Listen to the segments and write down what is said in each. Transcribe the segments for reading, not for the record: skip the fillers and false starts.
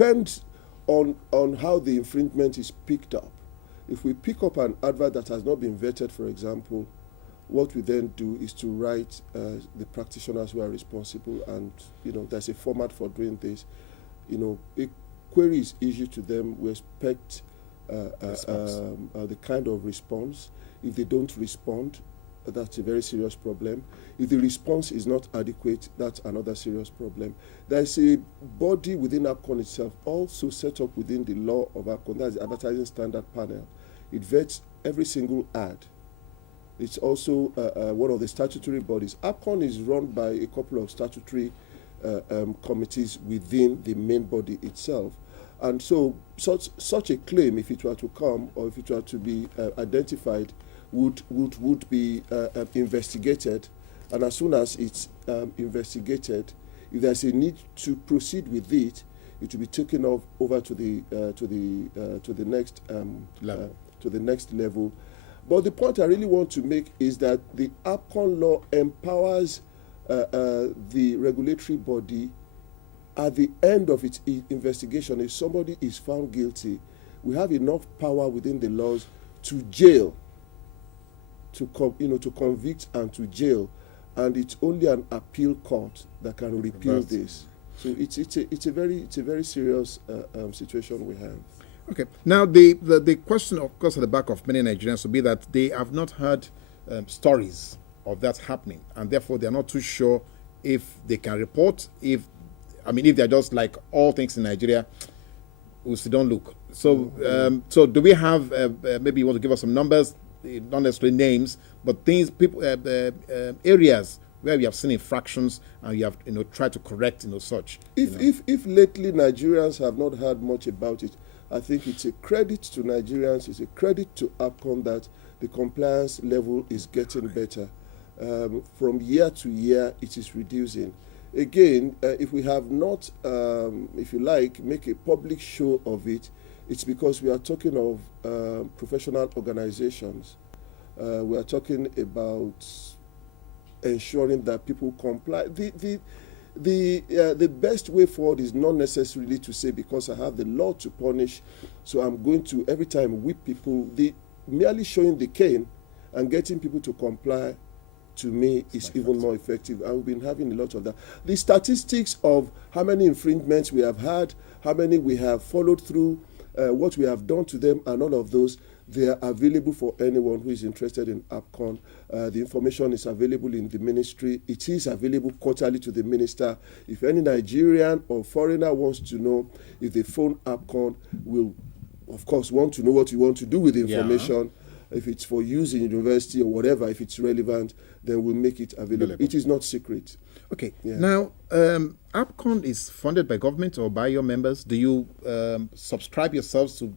depends on how the infringement is picked up. If we pick up an advert that has not been vetted, for example, what we then do is to write the practitioners who are responsible, and there's a format for doing this. A query is issued to them. We expect the kind of response. If they don't respond, that's a very serious problem. If the response is not adequate, that's another serious problem. There's a body within Apcon itself, also set up within the law of Apcon, that's the Advertising Standard Panel. It vets every single ad. It's also one of the statutory bodies. Apcon is run by a couple of statutory committees within the main body itself. And so such a claim, if it were to come or if it were to be identified, would be investigated. And as soon as it's investigated, if there's a need to proceed with it, it will be taken over to the next level. But the point I really want to make is that the Apcon law empowers the regulatory body at the end of its investigation. If somebody is found guilty, we have enough power within the laws to jail, to convict and to jail, and it's only an appeal court that can repeal this. So it's a very serious situation we have. Okay. Now, the question, of course, at the back of many Nigerians will be that they have not heard stories of that happening, and therefore they are not too sure if they can report. If they're just like all things in Nigeria, we still don't look. So, so do we have maybe you want to give us some numbers, not necessarily names, but things, people, areas where we have seen infractions and we have tried to correct such. If lately Nigerians have not heard much about it, I think it's a credit to Nigerians, it's a credit to Apcon that the compliance level is getting better. From year to year, it is reducing. Again, if we have not, if you like, make a public show of it, it's because we are talking of professional organizations. We are talking about ensuring that people comply. The best way forward is not necessarily to say because I have the law to punish, so I'm going to every time whip people. Merely showing the cane and getting people to comply, to me, is even more effective. And we've been having a lot of that. The statistics of how many infringements we have had, how many we have followed through, what we have done to them, and all of those, they are available for anyone who is interested in Apcon. The information is available in the ministry. It is available quarterly to the minister. If any Nigerian or foreigner wants to know, if they phone Apcon, will of course want to know what you want to do with the information. Yeah. If it's for use in university or whatever, if it's relevant, then we'll make it available. It is not secret. Okay. Yeah. Now, Apcon is funded by government or by your members. Do you subscribe yourselves to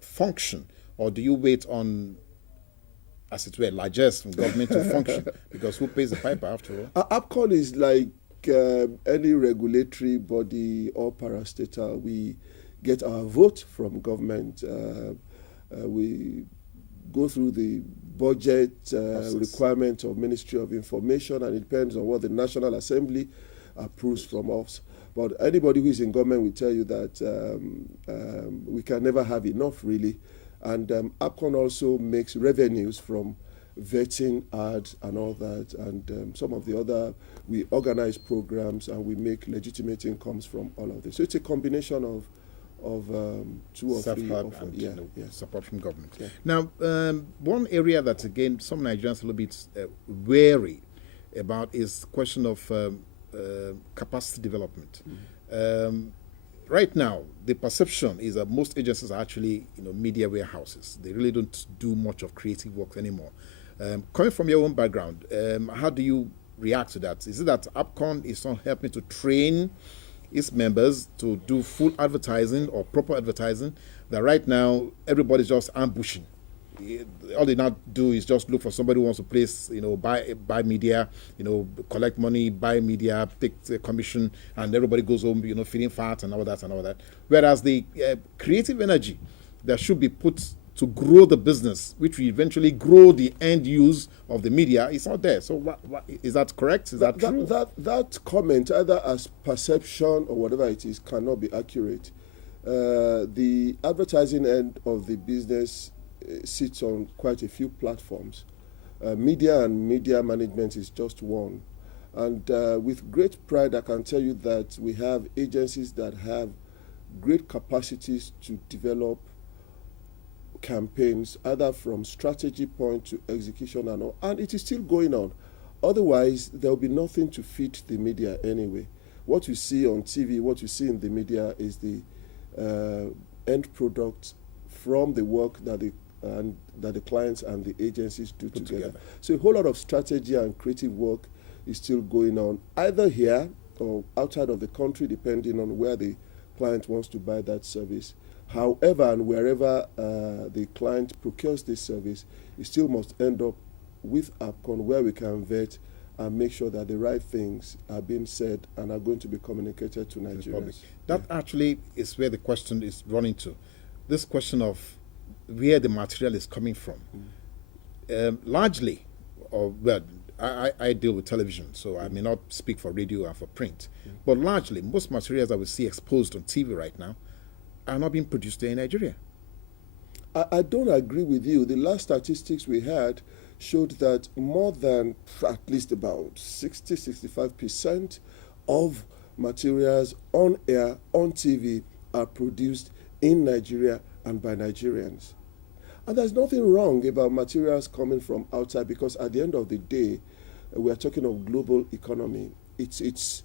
function, or do you wait on, as it were, largesse from government to function? Because who pays the piper after all? Apcon is like any regulatory body or parastatal. We get our vote from government. We go through the budget requirement of Ministry of Information, and it depends on what the National Assembly approves from us. But anybody who is in government will tell you that we can never have enough, really. And Apcon also makes revenues from vetting ads and all that. And some of the other, we organize programs and we make legitimate incomes from all of this. So it's a combination of two or three. Support from government. Yeah. Now, one area that, again, some Nigerians are a little bit wary about is the question of capacity development. Right now, the perception is that most agencies are actually, media warehouses. They really don't do much of creative work anymore. Coming from your own background, how do you react to that? Is it that Apcon is not helping to train its members to do full advertising or proper advertising? That right now everybody's just ambushing. All they now do is just look for somebody who wants to place, buy media, collect money, buy media, take the commission, and everybody goes home, feeling fat and all that and all that. Whereas the creative energy that should be put to grow the business, which will eventually grow the end use of the media, is not there. So what is that correct? Is that true? That comment, either as perception or whatever it is, cannot be accurate. The advertising end of the business sits on quite a few platforms. Media and media management is just one. And with great pride, I can tell you that we have agencies that have great capacities to develop campaigns, either from strategy point to execution and all. And it is still going on. Otherwise, there will be nothing to feed the media anyway. What you see on TV, what you see in the media is the end product from the work that the clients and the agencies do together. So a whole lot of strategy and creative work is still going on, either here or outside of the country, depending on where the client wants to buy that service. However, and wherever the client procures this service, it still must end up with Apcon, where we can vet and make sure that the right things are being said and are going to be communicated to Nigerians. That actually is where the question is running to. This question of where the material is coming from. Largely, or well, I deal with television, so I may not speak for radio and for print, but largely, most materials that we see exposed on TV right now are not being produced here in Nigeria. I don't agree with you. The last statistics we had showed that more than at least about 60-65% of materials on air, on TV, are produced in Nigeria and by Nigerians. And there's nothing wrong about materials coming from outside, because at the end of the day, we are talking of global economy. It's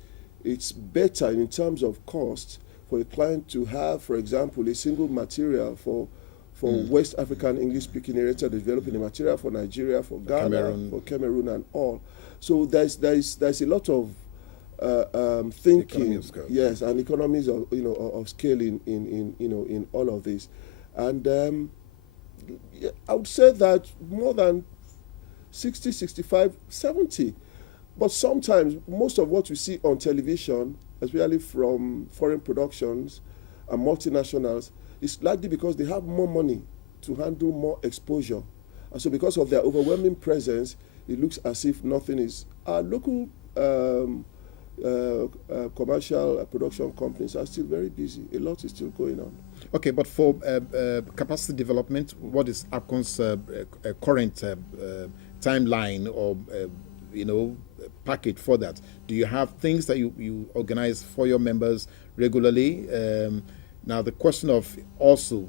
better in terms of cost for a client to have, for example, a single material for West African English-speaking areas, developing a material for Nigeria, for Ghana, for Cameroon, and all. So there's a lot of thinking, yes, and economies of of scale in all of this, and I would say that more than 60, 65, 70. But sometimes most of what you see on television, especially from foreign productions and multinationals, is likely because they have more money to handle more exposure. And so because of their overwhelming presence, it looks as if nothing is. Our local commercial production companies are still very busy. A lot is still going on. Okay, but for capacity development, what is Apcon's current timeline or package for that? Do you have things that you organize for your members regularly? Now, the question of also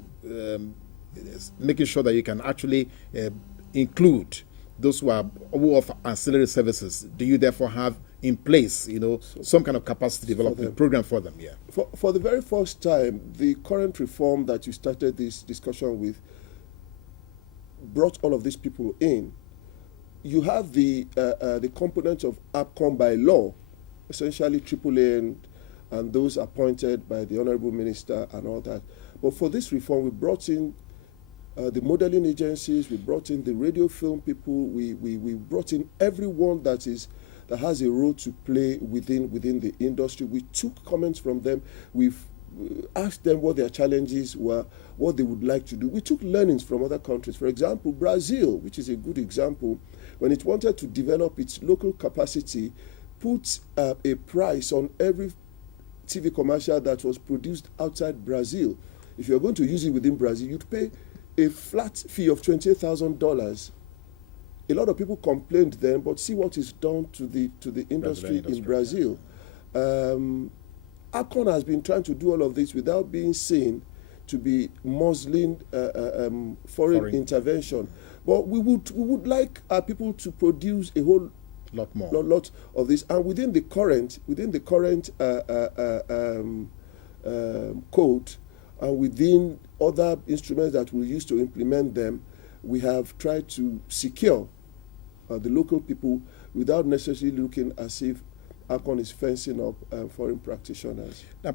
making sure that you can actually include those who offer ancillary services. Do you therefore have in place, some kind of capacity development program for them? Yeah. For the very first time, the current reform that you started this discussion with brought all of these people in. You have the components of Apcon by law, essentially AAA and those appointed by the Honorable Minister and all that. But for this reform, we brought in the modeling agencies, we brought in the radio film people, we brought in everyone that has a role to play within the industry. We took comments from them. We've asked them what their challenges were, what they would like to do. We took learnings from other countries. For example, Brazil, which is a good example, when it wanted to develop its local capacity, put a price on every TV commercial that was produced outside Brazil. If you're going to use it within Brazil, you'd pay a flat fee of $28,000. A lot of people complained then, but see what is done to the industry in Brazil. Apcon has been trying to do all of this without being seen to be muzzling foreign intervention. But we would like our people to produce a whole lot of this, and within the current code and within other instruments that we use to implement them, we have tried to secure the local people without necessarily looking as if Apcon is fencing up foreign practitioners. Now,